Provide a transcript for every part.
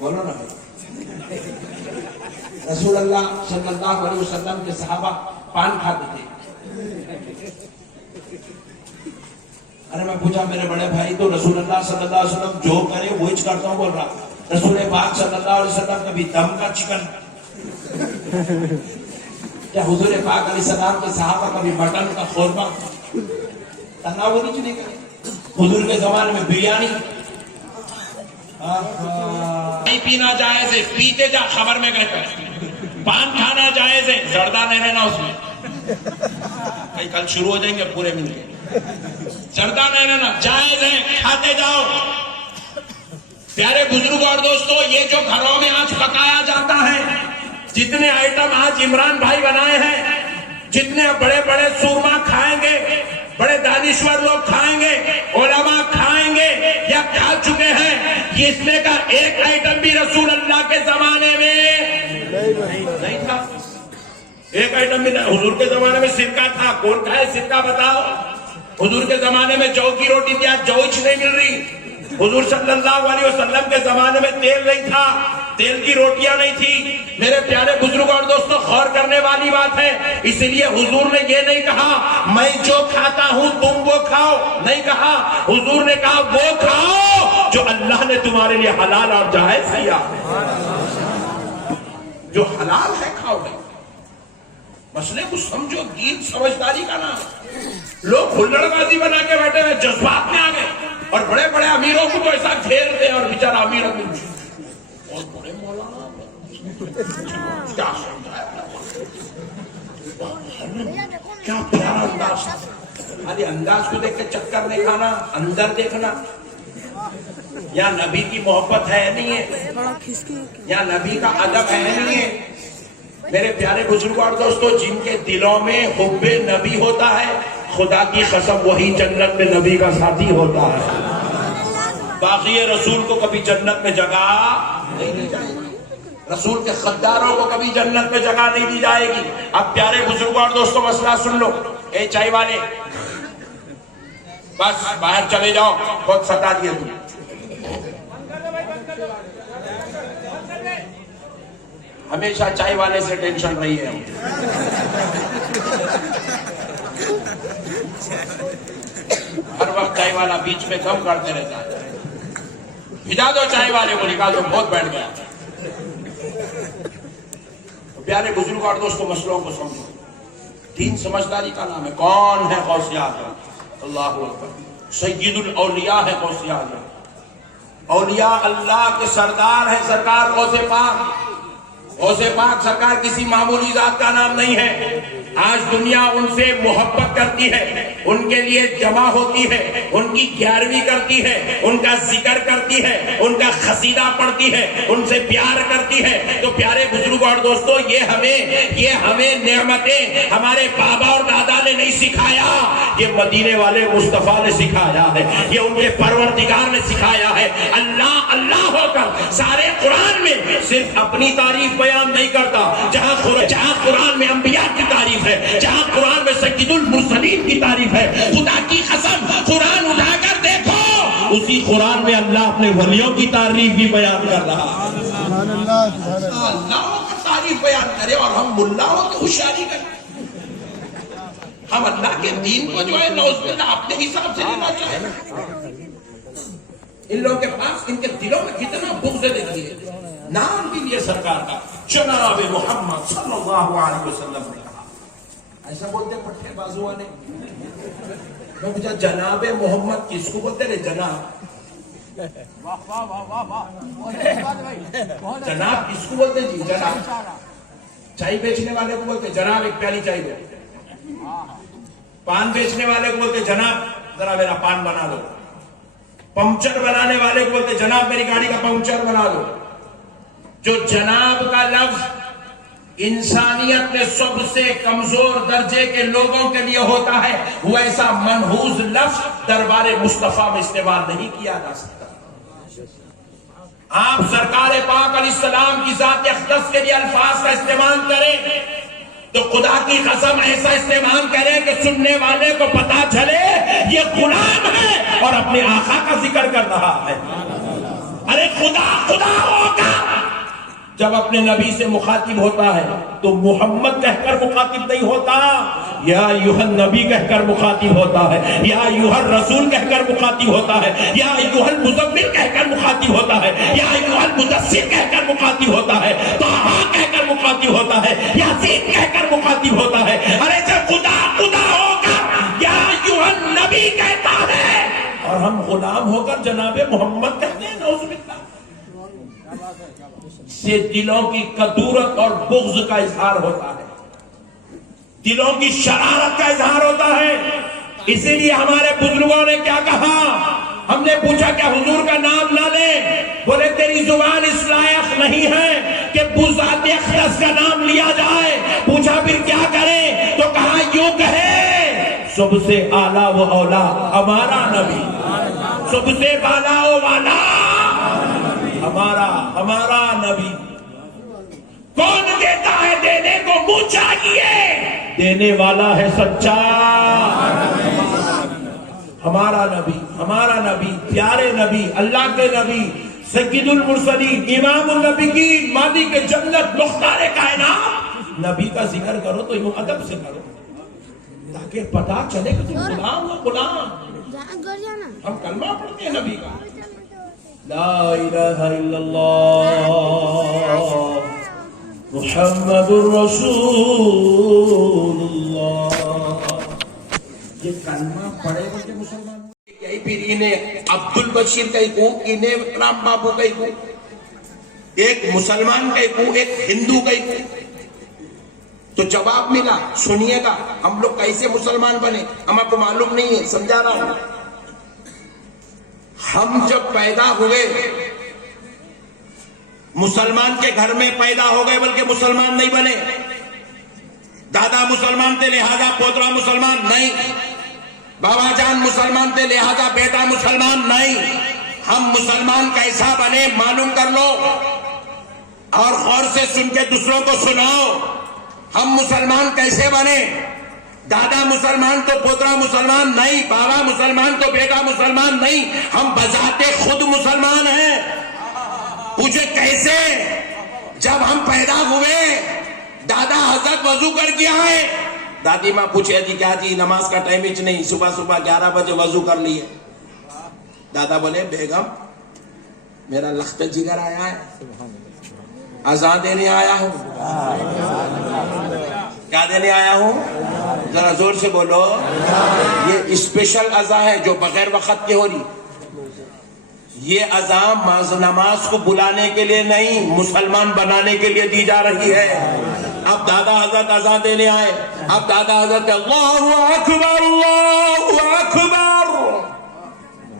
بولو نا. رسول اللہ صلی اللہ علیہ وسلم کے صحابہ پان کھاتے تھے. ارے میں پوچھا میرے بڑے بھائی تو رسول اللہ صلی اللہ علیہ وسلم جو کرے وہی کرتا ہوں بول رہا. رسول پاک صلی اللہ علیہ وسلم کبھی دم کا چکن, کیا حضور پاک علیہ السلام کے صحابہ کبھی مٹن کا قورمہ تناولی نہیں کرے. حضور کے زمانے میں بریانی نہیں پینا جائز ہے, پیتے جا خبر میں کہتا ہے. پان کھانا جائز ہے, زردہ نہیں رہنا اس میں. کئی کل شروع ہو جائیں گے پورے مل کے. زردہ نہیں رہنا جائز ہے, کھاتے جاؤ. پیارے بزرگ اور دوستو, یہ جو گھروں میں آج پکایا جاتا ہے, جتنے آئٹم آج عمران بھائی بنائے ہیں, جتنے بڑے بڑے سورما کھائیں گے, بڑے دانشور لوگ کھائیں گے, علماء کھائیں گے یا کھا چکے ہیں, یہ اس میں کا ایک آئٹم بھی رسول اللہ کے زمانے میں نہیں تھا. ایک آئٹم بھی نہیں. حضور کے زمانے میں سرکہ تھا, کون کھائے سرکہ بتاؤ. حضور کے زمانے میں جو کی روٹی تھی, آج جو نہیں مل رہی. حضور صلی اللہ علیہ وسلم کے زمانے میں تیل نہیں تھا, تیل کی روٹیاں نہیں تھی. میرے پیارے بزرگ اور دوستو, غور کرنے والی بات ہے. اس لیے حضور نے یہ نہیں کہا میں جو کھاتا ہوں تم وہ کھاؤ, نہیں کہا. حضور نے کہا وہ کھاؤ جو اللہ نے تمہارے لیے حلال اور جائز کیا. جو حلال ہے کھاؤ. مسئلے کو سمجھو, دین سمجھداری کا نام. لوگ ہلڑ بازی بنا کے بیٹھے ہوئے, جذبات میں آ گئے, اور بڑے بڑے امیروں کو تو ایسا گھیرتے ہیں, اور بیچارہ امیر اور بڑے مولانا کیا سمجھایا, کیا پیارا انداز. خالی انداز کو دیکھ کے چکر نہیں کھانا, اندر دیکھنا. یا نبی کی محبت ہے نہیں ہے, یا نبی کا ادب ہے نہیں ہے. میرے پیارے بزرگوں اور دوستو, جن کے دلوں میں حب نبی ہوتا ہے, خدا کی قسم وہی جنت میں نبی کا ساتھی ہوتا ہے. باقی رسول کو کبھی جنت میں جگہ نہیں دی جائے گی, رسول کے خداروں کو کبھی جنت میں جگہ نہیں دی جائے گی. اب پیارے بزرگوں اور دوستو, مسئلہ سن لو. اے چائے والے, بس باہر چلے جاؤ, بہت ستا دیے تم. ہمیشہ چائے والے سے ٹینشن رہی ہے. ہر وقت چائے والا بیچ میں کم کرتے رہتا ہے. بھجا دو چائے والے کو, نکال دو, بہت بیٹھ گیا. پیارے بزرگ اور دوستوں, مسئلوں کو سمجھو. دین سمجھداری کا نام ہے. کون ہے غوث اعظم؟ اللہ اکبر. سید الاولیاء ہے غوث اعظم. اولیاء اللہ کے سردار ہے سرکار غوث پاک. غوث پاک سرکار کسی معمولی ذات کا نام نہیں ہے. آج دنیا ان سے محبت کرتی ہے, ان کے لیے جمع ہوتی ہے, ان کی 11ویں کرتی ہے, ان کا ذکر کرتی ہے, ان کا قصیدہ پڑھتی ہے, ان سے پیار کرتی ہے. تو پیارے بزرگ اور دوستو, یہ ہمیں نعمتیں ہمارے بابا اور دادا نے نہیں سکھایا, یہ مدینے والے مصطفیٰ نے سکھایا ہے, یہ ان کے پروردگار نے سکھایا ہے. اللہ اللہ ہو کر سارے قرآن میں صرف اپنی تعریف بیان نہیں کرتا. جہاں قرآن میں انبیاء کی تعریف ہے, جہاں قرآن میں سید المرسلین کی تعریف ہے, خدا کی قسم قرآن اٹھا کر دیکھو, اسی قرآن میں اللہ اپنے ولیوں کی تعریف بھی بیان کر رہا ہے. اللہ کی تعریف بیان کرے اور ہم ملاؤں کی ہوشیاری کریں. ہم اللہ کے دین کو جو ہے نعوذ باللہ اپنے حساب سے لینا چاہیں. ان لوگوں کے پاس, ان کے دلوں میں کتنا بغض دیکھیے. نام بھی لیے سرکار کا, جناب محمد صلی اللہ علیہ وسلم نے کہا. ایسا بولتے پٹھے بازو والے. میں پوچھا جناب محمد کس کو بولتے رہے؟ جناب. جناب کس کو بولتے جی؟ جناب. چائے بیچنے والے کو بولتے جناب ایک پیالی چائے دو. پان بیچنے والے کو بولتے جناب ذرا میرا پان بنا دو. پنچر بنانے والے کو بولتے جناب میری گاڑی کا پنچر بنا دو. جو جناب کا لفظ انسانیت میں سب سے کمزور درجے کے لوگوں کے لیے ہوتا ہے, وہ ایسا منحوس لفظ دربار مصطفیٰ میں استعمال نہیں کیا جا سکتا. آپ سرکار پاک علیہ السلام کی ذات اقدس کے لیے الفاظ کا استعمال کریں تو خدا کی قسم ایسا استعمال کریں کہ سننے والے کو پتا چلے یہ غلام ہے اور اپنے آقا کا ذکر کر رہا ہے. ارے خدا خدا ہوگا جب اپنے نبی سے مخاطب ہوتا ہے تو محمد کہہ کر مخاطب نہیں ہوتا، یا ایھا النبی کہہ کر مخاطب ہوتا ہے، یا ایھا الرسول کہہ کر مخاطب ہوتا ہے، یا ایھا المزمل کہہ کر مخاطب ہوتا ہے، یا ایھا المدثر کہہ کر مخاطب ہوتا ہے، طٰہٰ کہہ کر مخاطب ہوتا ہے، یاسین کہہ کر مخاطب ہوتا ہے۔ ارے جب خدا خدا ہوگا یا ایھا النبی کہتا ہے اور ہم غلام ہو کر جناب محمد کہتے ہیں، نعوذ باللہ۔ سے دلوں کی کدورت اور بغض کا اظہار ہوتا ہے، دلوں کی شرارت کا اظہار ہوتا ہے۔ اسی لیے ہمارے بزرگوں نے کیا کہا، ہم نے پوچھا کہ حضور کا نام نہ لیں، بولے تیری زبان اس لائق نہیں ہے کہ بذات اقدس کا نام لیا جائے۔ پوچھا پھر کیا کریں، تو کہا یوں کہے، سب سے اعلیٰ و اولا ہمارا نبی، سب سے بالا و والا ہمارا نبی۔ کون دیتا ہے، دینے کو منہ چاہیے، دینے والا ہے سچا ہمارا نبی، پیارے نبی، اللہ کے نبی، سید المرسلین، امام النبیین، مالک جنت، مختار کائنات۔ نبی کا ذکر کرو تو یوں ادب سے کرو تاکہ پتہ چلے کہ تم غلام ہو، غلام۔ ہم کلمہ پڑھتے ہیں نبی کا، لا الہ الا اللہ محمد رسول اللہ۔ یہ کلمہ پڑھے گا کہ مسلمان یہی پھر انہیں عبد البشیر کہیں کو، انہیں رام بابو کہیں کو، ایک مسلمان کہیں کو، ایک ہندو کہیں کو۔ تو جواب ملا، سنیے گا ہم لوگ کیسے مسلمان بنے، ہم آپ کو معلوم نہیں ہے، سمجھا رہا ہوں۔ ہم جب پیدا ہوئے مسلمان کے گھر میں پیدا ہو گئے، بلکہ مسلمان نہیں بنے۔ دادا مسلمان تھے لہذا پوترا مسلمان نہیں، بابا جان مسلمان تھے لہذا بیٹا مسلمان نہیں۔ ہم مسلمان کیسا بنے معلوم کر لو اور غور سے سن کے دوسروں کو سناؤ۔ ہم مسلمان کیسے بنے، دادا مسلمان تو پوترا مسلمان نہیں، بابا مسلمان تو بیٹا مسلمان نہیں، ہم بذات خود مسلمان ہیں۔ پوچھے کیسے، جب ہم پیدا ہوئے دادا حضرت وضو کر کے آئے، دادی ماں پوچھے جی کیا جی نماز کا ٹائم ہی نہیں، صبح 11 بجے وضو کر لیے۔ دادا بولے بیگم میرا لخت جگر آیا ہے، اذان دینے آیا ہوں۔ کیا دینے آیا ہوں، ذرا زور سے بولو۔ یہ اسپیشل اذان ہے جو بغیر وقت کی ہو رہی، یہ اذان نماز کو بلانے کے لیے نہیں، مسلمان بنانے کے لیے دی جا رہی ہے۔ اب دادا حضرت اذان دینے آئے، اب دادا حضرت اللہ اکبر اللہ اکبر،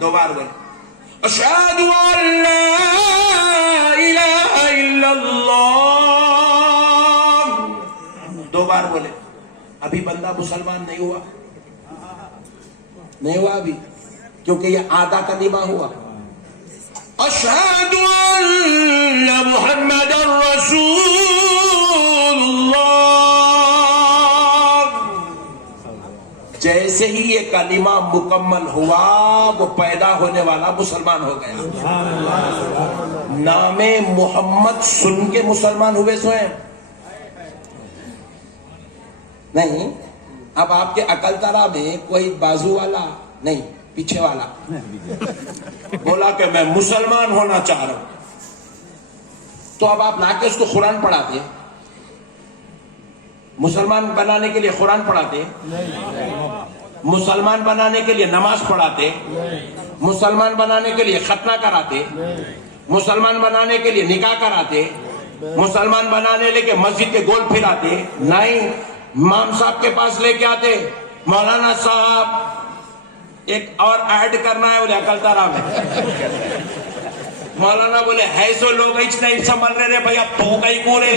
دو بار بولے اشہد ان لا الہ الا اللہ، دو بار بولے۔ ابھی بندہ مسلمان نہیں ہوا ابھی، کیونکہ یہ آدھا کلمہ ہوا، اشہد ان محمد رسول اللہ۔ جیسے ہی یہ کلمہ مکمل ہوا وہ پیدا ہونے والا مسلمان ہو گیا۔ نام محمد سن کے مسلمان ہوئے سوئیں نہیں۔ اب آپ کے عقل ترا میں کوئی بازو والا نہیں، پیچھے والا بولا کہ میں مسلمان ہونا چاہ رہا ہوں، تو اب آپ لا کے اس کو قرآن پڑھاتے، مسلمان بنانے کے لیے قرآن پڑھاتے، مسلمان بنانے کے لیے نماز پڑھاتے، مسلمان بنانے کے لیے ختنہ کراتے، مسلمان بنانے کے لیے نکاح کراتے، مسلمان بنانے لے کے مسجد کے گول پھراتے نہیں۔ امام صاحب کے پاس لے کے آتے، مولانا صاحب ایک اور ایڈ کرنا ہے، بولے عقل تارا میں۔ مولانا بولے ہے سو لوگ نہیں سنبھل رہے بھائی، اب تو کئی پورے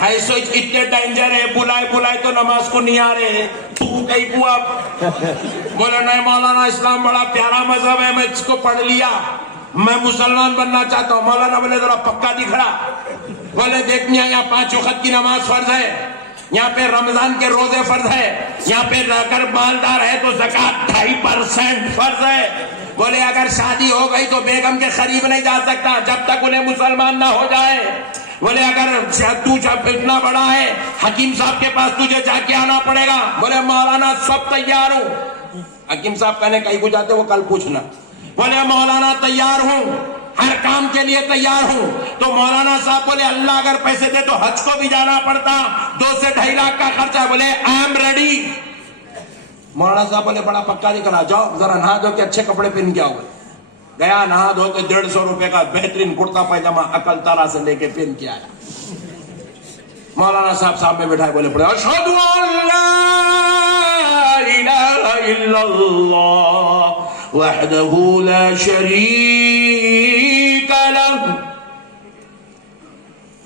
ہے سو اتنے ڈینجر ہے، بلائے تو نماز کو نہیں آ رہے، تو کئی پو۔ اب بولے نہیں مولانا اسلام بڑا پیارا مذہب ہے، میں اس کو پڑھ لیا، میں مسلمان بننا چاہتا ہوں۔ مولانا بولے ذرا پکا دکھ رہا، بولے دیکھ میاں یہاں 5 وقت کی نماز فرض ہے، یہاں پہ رمضان کے روزے فرض ہے، یہاں پہ اگر مالدار ہے تو زکوٰۃ 2.5% فرض ہے، بولے اگر شادی ہو گئی تو بیگم کے قریب نہیں جا سکتا جب تک انہیں مسلمان نہ ہو جائے. بولے اگر تو جب اتنا بڑا ہے حکیم صاحب کے پاس تجھے جا کے آنا پڑے گا. بولے مولانا سب تیار ہوں. حکیم صاحب کہنے کہیں کو جاتے وہ کل پوچھنا. بولے مولانا تیار ہوں, ہر کام کے لیے تیار ہوں. تو مولانا صاحب بولے اللہ اگر پیسے دے تو حج کو بھی جانا پڑتا, 2 سے 2.5 لاکھ کا خرچہ ہے. بولے آئی ایم ریڈی. مولانا صاحب بولے بڑا پکا نہیں کرا, جاؤ ذرا نہا دھو کے اچھے کپڑے پہن کے آؤ. گیا نہا دھو کے 150 روپے کا بہترین کرتا پائجامہ عقل تارا سے لے کے پہن کے آیا. مولانا صاحب سامنے بیٹھائے بولے پڑے اشہد ان لا الہ الا اللہ وحدہ لا شریک لہ.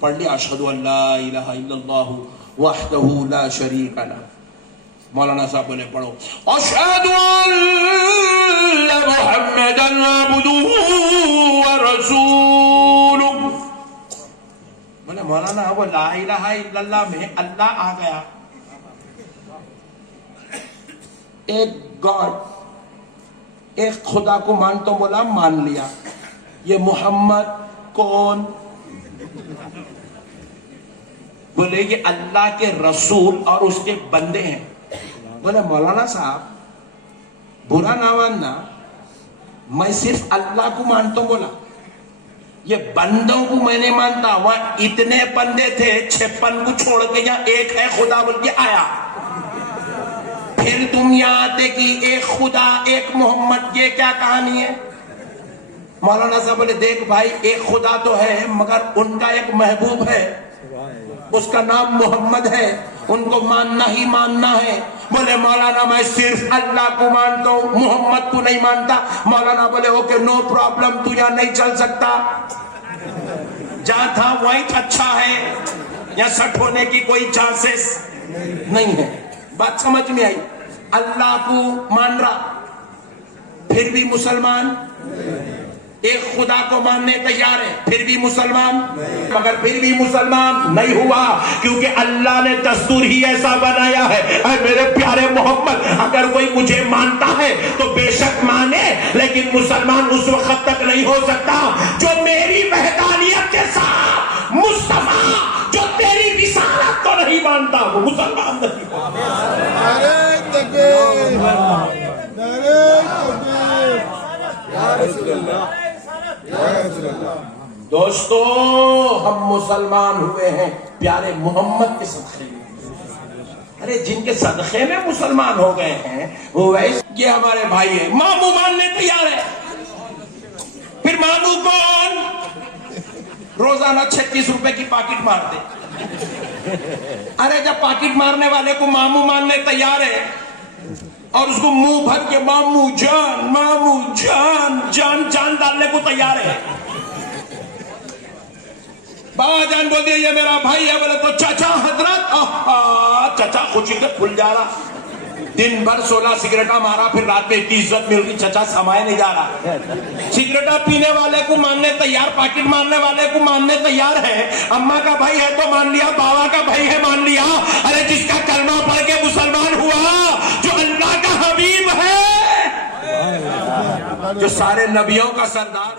پڑھ لیا اشہد ان لا الہ الا اللہ وحدہ لا شریک لہ. مولانا صاحب بولے پڑھو اشہد ان محمدا عبدہ ورسولہ. بولے مولانا وہ لا الہ الا اللہ میں اللہ آ گیا, ایک گاڈ, ایک خدا کو مانتا ہوں, بولا مان لیا. یہ محمد کون؟ بولے یہ اللہ کے رسول اور اس کے بندے ہیں. بولے مولانا صاحب برا نہ ماننا, میں صرف اللہ کو مانتا ہوں. بولا یہ بندوں کو میں نہیں مانتا, وہاں اتنے بندے تھے 56 کو چھوڑ کے یہاں ایک ہے خدا بول کے آیا. پھر تم یہاں آتے کہ ایک خدا ایک محمد, یہ کیا کہانی ہے؟ مولانا صاحب بولے دیکھ بھائی ایک خدا تو ہے مگر ان کا ایک محبوب ہے, اس کا نام محمد ہے, ان کو ماننا ہی ماننا ہے. بولے مولانا میں صرف اللہ کو مانتا ہوں, محمد کو نہیں مانتا. مولانا بولے اوکے نو پرابلم, تو یہاں نہیں چل سکتا, جہاں تھا وہیں اچھا ہے, یہاں سٹ ہونے کی کوئی چانسز نہیں ہے. بات سمجھ میں آئی؟ اللہ کو مان رہا پھر بھی مسلمان, ایک خدا کو ماننے تیار ہے پھر بھی مسلمان, مگر پھر بھی مسلمان نہیں ہوا کیونکہ اللہ نے دستور ہی ایسا بنایا ہے. اے میرے پیارے محمد, اگر کوئی مجھے مانتا ہے تو بے شک مانے, لیکن مسلمان اس وقت تک نہیں ہو سکتا جو میری وحدانیت کے ساتھ مصطفیٰ جو تیری رسالت کو نہیں مانتا وہ مسلمان نہیں ہوگا. دوستو ہم مسلمان ہوئے ہیں پیارے محمد کے صدقے میں. ارے جن کے صدقے میں مسلمان ہو گئے ہیں وہ ویسے یہ ہمارے بھائی ہیں. مامو ماننے تیار ہے, پھر مامو کون؟ روزانہ 36 روپے کی پاکٹ مارتے. ارے جب پاکٹ مارنے والے کو مامو ماننے تیار ہے اور اس کو منہ بھر کے مامو جان جان ڈالنے کو تیار ہے. بابا جان بول دیا یہ میرا بھائی ہے, بولے تو چچا حضرت, چچا خوشی سے پھول جا رہا. دن بھر 16 سگریٹا مارا, پھر رات میں اتنی عزت مل گئی چچا سمائے نہیں جا رہا. سگریٹا پینے والے کو ماننے تیار, پاکٹ مارنے والے کو ماننے تیار ہے. اماں کا بھائی ہے تو مان لیا, بابا کا بھائی ہے مان لیا. ارے جس کا کلمہ پڑھ کے مسلمان ہوا, جو اللہ کا حبیب ہے, جو سارے نبیوں کا سردار